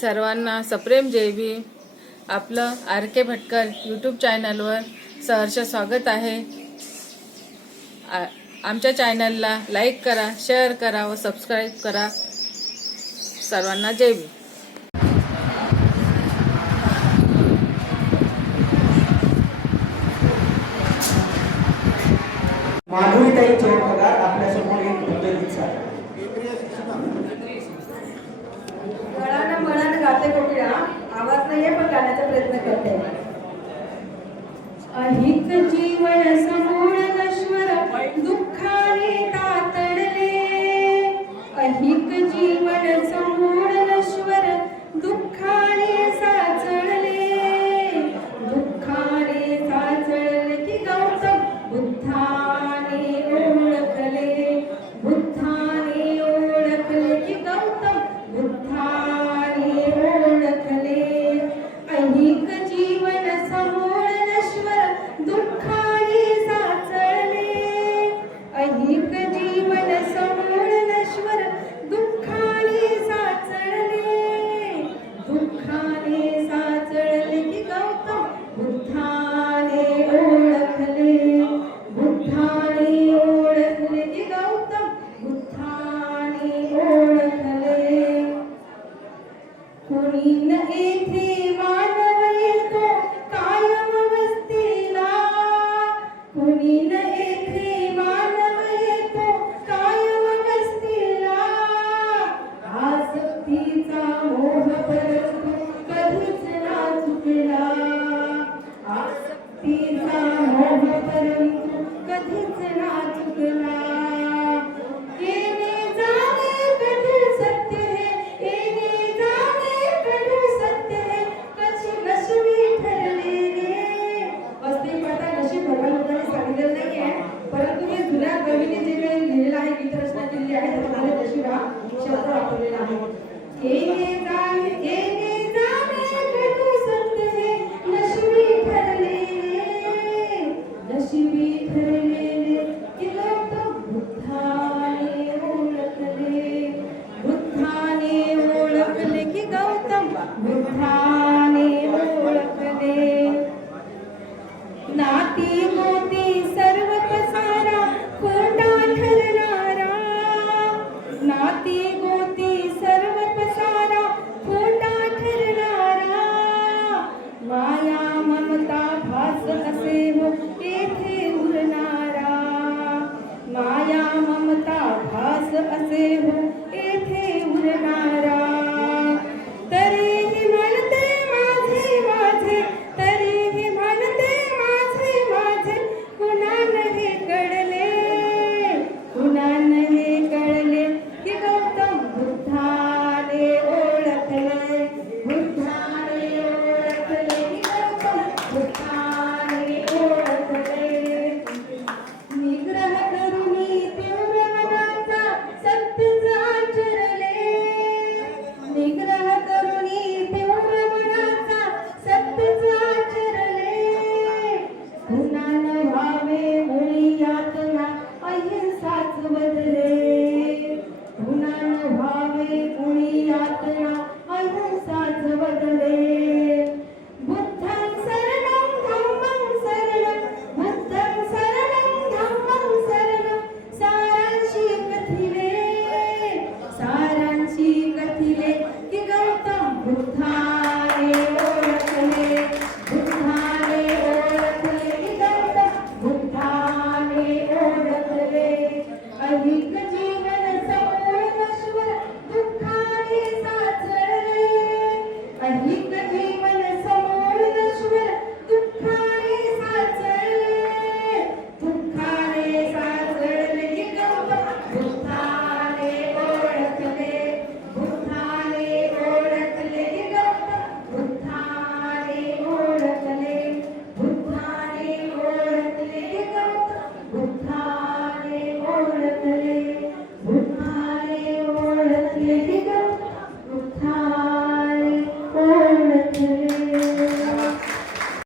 सर्वांना सप्रेम जय भीम. आपलं आर के भटकर यूट्यूब चॅनलवर सहर्ष स्वागत आहे. आमच्या चॅनलला लाईक करा शेअर करा व सबस्क्राईब करा. सर्वांना जय भी अधिक जीवन कोणी न येथे मानवयत कायम वस्तीला कोणी न येथे मानवयत कायम वस्तीला आसक्तीचा मोह परंतु कधीच ना चुकला. आसक्तीचा आहे तुम्हाला तशी राख शब्द वापरलेला आहे हे जे simplemente